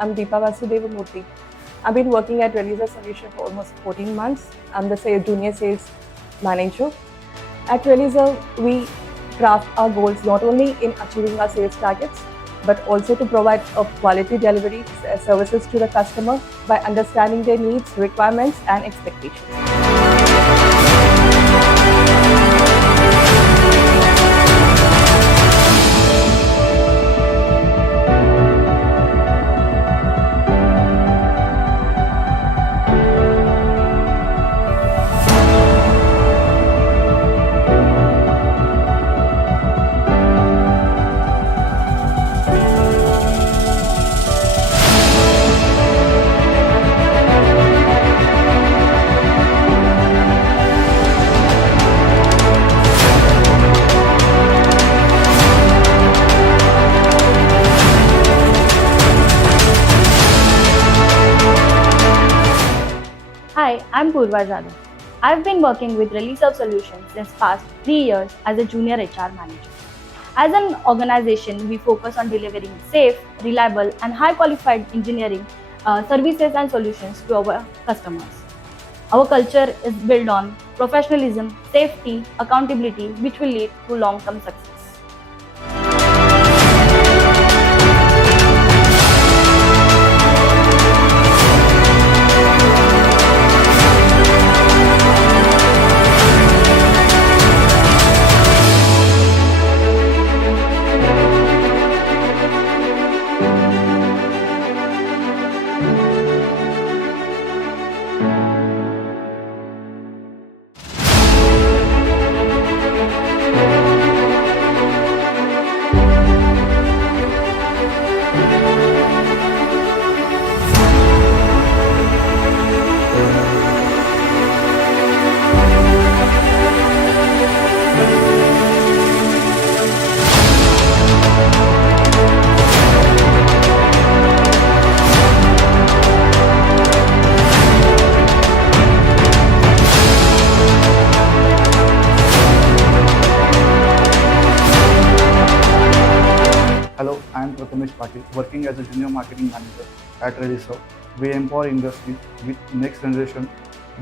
I'm Deepa Vasudevamurthy. I've been working at Reliserv Solution for almost 14 months. I'm the junior sales manager. At Reliserv, we craft our goals not only in achieving our sales targets, but also to provide a quality delivery services to the customer by understanding their needs, requirements, and expectations. Hi, I'm Purva Jadhav. I've been working with Reliserv Solutions since past 3 years as a junior HR manager. As an organization, we focus on delivering safe, reliable, and high-qualified engineering services and solutions to our customers. Our culture is built on professionalism, safety, accountability, which will lead to long-term success. Hello, I am 𝐂𝐤𝐬𝐨, working as a junior marketing manager at Reliserv. We empower industry with next generation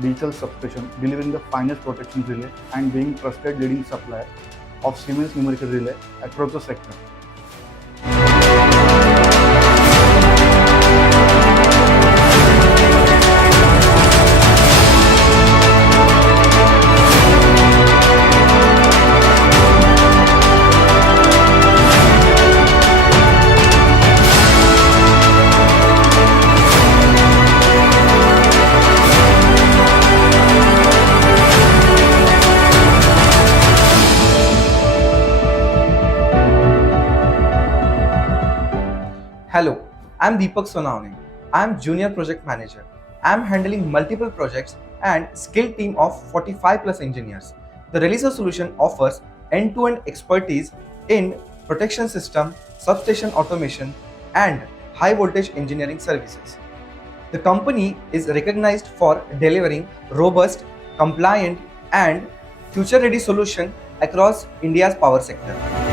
digital substation, delivering the finest protection relay and being trusted leading supplier of Siemens numerical relay across the sector. Hello, I'm 𝐵𝐸𝐿. I'm Junior Project Manager. I'm handling multiple projects and skilled team of 45 plus engineers. The Reliserv solution offers end-to-end expertise in protection system, substation automation, and high voltage engineering services. The company is recognized for delivering robust, compliant, and future-ready solution across India's power sector.